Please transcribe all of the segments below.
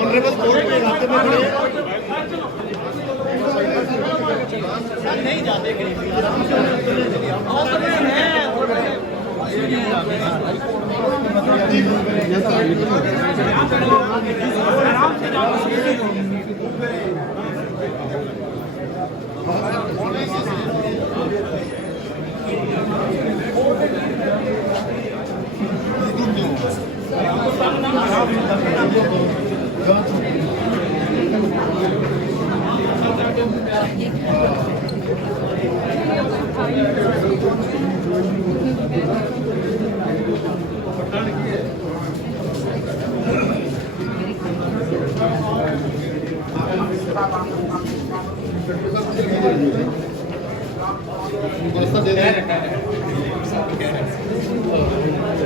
honourable court के हाथ में नहीं जाते कहीं आराम से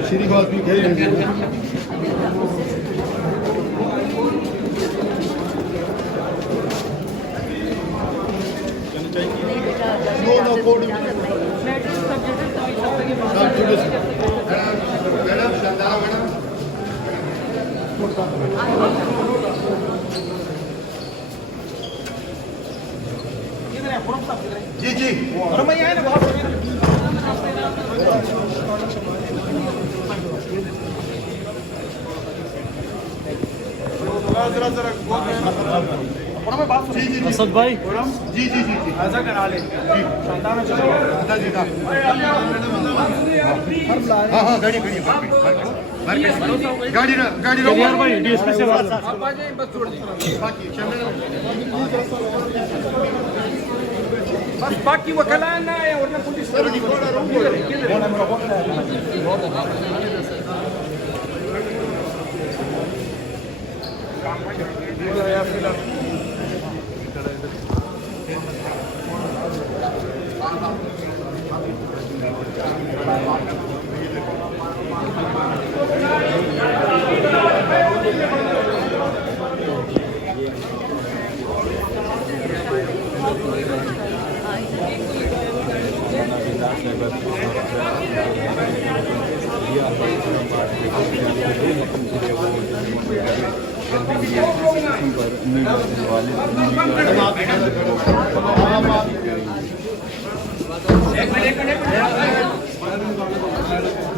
श्री बात भी कह रहे हैं जी जी और मैं यहाँ ना बहुत असद भाई जी जी जी ऐसा करा ले शानदार चलो जी हाँ हाँ गाड़ी गाड़ी गाड़ी यार भाई डीएसपी से बात आप आ जाइए बस छोड़ दीजिए बस बाकी वकलाना है और ना पुलिस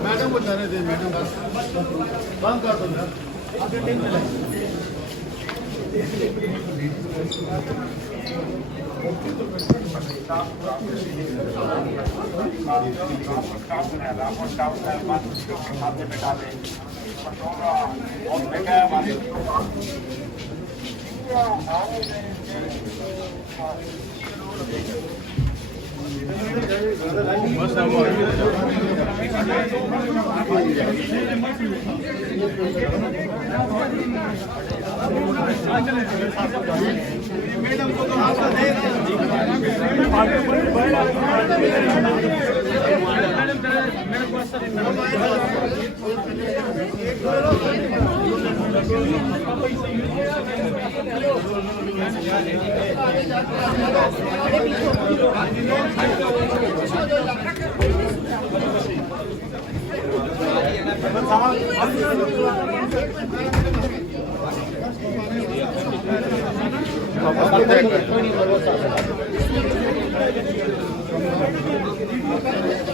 मैडम को जाने दे मैडम काम कर दो मैडम को तो आशा दे